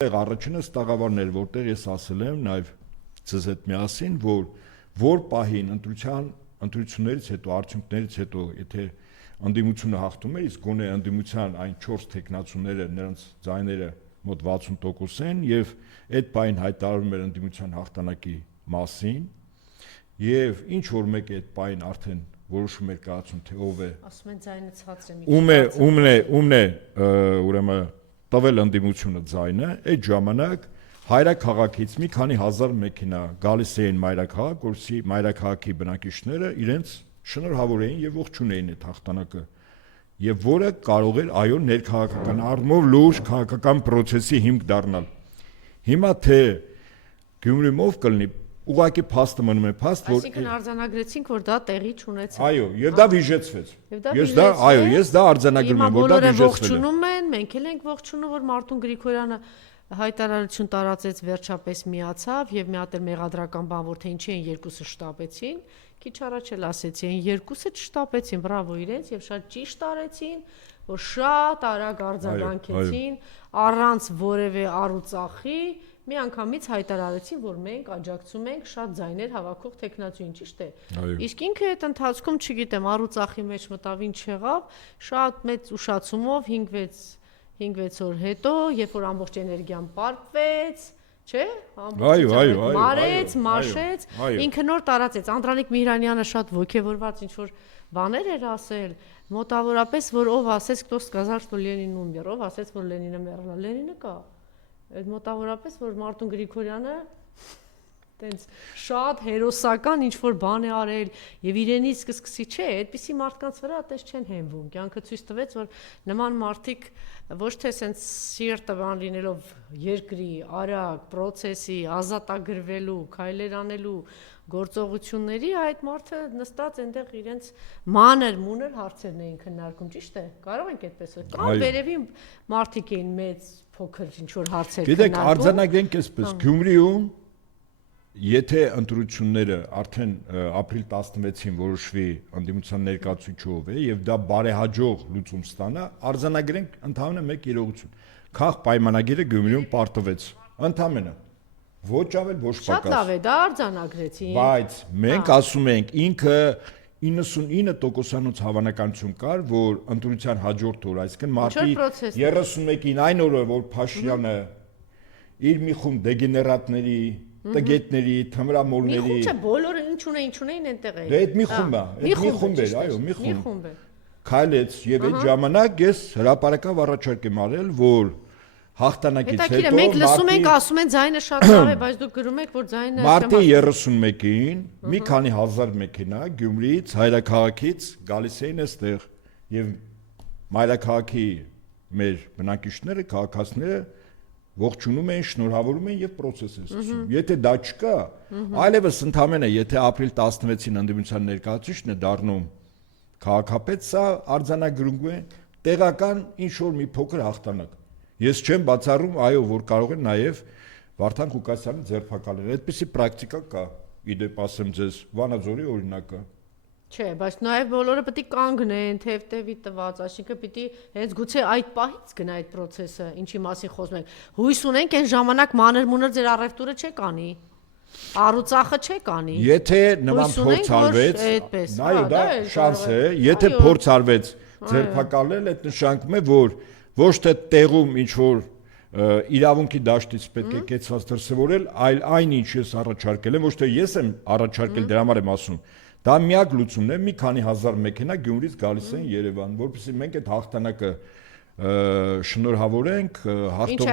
Առաջինը տաղավարներ, որտեղ ես ասել եմ նաև ձեզ հետ միասին, որ պահին ընտրություններից հետո, արդյունքներից հետո, եթե ընդդիմությունը հաղթում է, իսկ գոնե ընդդիմության այն 4 տեխնացուները նրանց ձայները մոտ 60% են եւ այդ պահին հայտարարում էր ընդդիմության հաղթանակի մասին եւ ինչ որ մեկ այդ պահին արդեն որոշում էր կայացում, թե ով է ասում են ձայնը ցածր է ումն է ուրեմն տվել ընդդիմությունը ձայնը, այդ ժամանակ հայրաքաղաքից մի քանի հազար մեքենա գալիս էին մայրաքաղաք, որովհետեւ մայրաքաղաքի բնակիչները իրենց շնորհավորեին եւ ողջունեին այդ հաղթանակը, եւ որը կարող էր այո ներքաղաքական առումով լուրջ քաղաքական process-ի հիմք դառնալ։ Հիմա թե Գյումրիում ով կլինի, ուղղակի փաստը մնում է փաստ, որ այսինքն արձանագրեցինք, որ դա տեղի չունեցավ։ Այո, եւ դա վիժեցվեց։ Ես դա արձանագրում եմ, որ դա վիժեցվել է։ Ողջունում են, մենք էլ ենք ողջունում, որ Մարտուն Գրիգորյանը հայտարարություն տարածեց, վերջապես միացավ եւ մի հատ էլ մեղադրական բան, որ թե ինչի են երկուսը շտապեցին, քիչ առաջ էլ ասեցի, են երկուսը չշտապեցին, բրավո իրենց եւ շատ ճիշտ արեցին, որ շատ արագ արձագանքեցին, առանց որևէ առուծախի, միանգամից հայտարարեցին, որ մենք աջակցում ենք շատ ձայներ հավաքող տեխնացուին, ճիշտ է։ Իսկ ինքը այդ ընթացքում, չգիտեմ, առուծախի մեջ մտավ, ինչ եղավ, շատ մեծ ուշացումով 5-6 օր հետո, երբ որ ամբողջ էներգիան պարպվեց, չէ՞, մարեց, մաշեց, ինքը նոր տարածեց։ Անդրանիկ Միհրանյանը շատ ոգևորված ինչ որ բաներ էր ասել, մոտավորապես որ ով ասեց, кто сказал, что Ленин умер, ով ասեց, որ Լենինը մեռել, Լենինը կա։ Այդ մոտավորապես որ Մարտուն Գրիգորյանը տենց շատ հերոսական ինչ որ բան է արել եւ իրենից սկսի չէ, այդպիսի մարդկանց վրա այդպես չեն հենվում։ Կյանքը ցույց տվեց, որ նման մարդիկ ոչ թե սենց սիրտը բան լինելով երկրի արագ process-ի ազատագրվելու, քայլեր անելու գործողությունների, այդ մարդը նստած այնտեղ իրենց մանր-մունր հարցերն էին քննարկում, ճիշտ է։ Կարող ենք այդպես ասել։ Կամ վերևի մարդիկ էին մեծ փոքր ինչ որ հարցեր քննարկում։ Գիտեք, արձանագրենք այսպես, Գյումրիում եթե ընտրությունները արդեն ապրիլ 16-ին որոշվի ընդդիմության ներկայացուցիչով է եւ դա բարեհաջող լուծում ստանա, արձանագրենք ընդհանրապես մեկ իրողություն։ Քաղ պայմանագիրը Գյումրիում պարտվեց։ Ընդհանրապես ոչ ավել ոչ պակաս։ Շատ լավ է, դա արձանագրեցին։ Բայց մենք ասում ենք ինքը 99% հավանականություն կար, որ ընտրության հաջորդ օր, այսինքն մարտի 31-ին այն օրը, որ Փաշինյանը իր մի խումբ դեգեներատների տգետների, թմրամոլների։ Մի խումբ չէ, բոլորը ինչ ունեին այնտեղ էր։ Դե այդ մի խումբ է, այդ մի խումբ էր, այո, մի խումբ։ Քայլեց եւ այդ ժամանակ ես հրապարակավ առաջարկ եմ արել, որ հաղթանակից հետո մենք լսում ենք, ասում են ձայնը շատ լավ է, բայց դուք գրում եք, որ ձայնը մարտի 31-ին մի քանի հազար մեքենա Գյումրիից, հայրաքաղաքից գալիս էին այստեղ եւ մայրաքաղաքի մեր բնակիչները, քաղաքացիները ողջունում են, շնորհավորում են եւ process են սկսում։ Եթե դա չկա, այլևս ընդամենը եթե ապրիլ 16-ին ընդդիմության ներկայացուցիչն է դառնում քաղաքապետ, սա արձանագրում է տեղական ինչ որ մի փոքր հաղթանակ։ Ես չեմ բացառում, այո, որ կարող է նաեւ Վարդան Ղուկասյանը ձերբակալել։ Այդպիսի պրակտիկա կա։ Իդեպ ասեմ ձեզ, Վանաձորի օրինակը։ Չէ, բայց նաև բոլորը պետք է կանգնեն, թեթևի տված, այսինքն պիտի հենց գուցե այդ պահից գնա այդ process-ը, ինչի մասին խոսում ենք։ Հույս ունենք այն ժամանակ մանր-մունր ձեր առևտուրը չեք անի։ Առուծախը չեք անի։ Եթե նման փորձ արվեց, այո, դա շանս է, եթե փորձ արվեց ձերբակալել, այդ նշանակում է, որ ոչ թե տեղում ինչ որ իրավունքի դաշտից պետք է կեցված դրսևորել, այլ այն ինչ ես առաջարկել եմ, ոչ թե ես եմ առաջարկել, դրա համար եմ ասում։ Դա միակ լուծումն է, մի քանի հազար մեքենա Գյումրիից գալիս են Երևան, որովհետեւ մենք այդ հաղթանակը շնորհավորենք հաղթող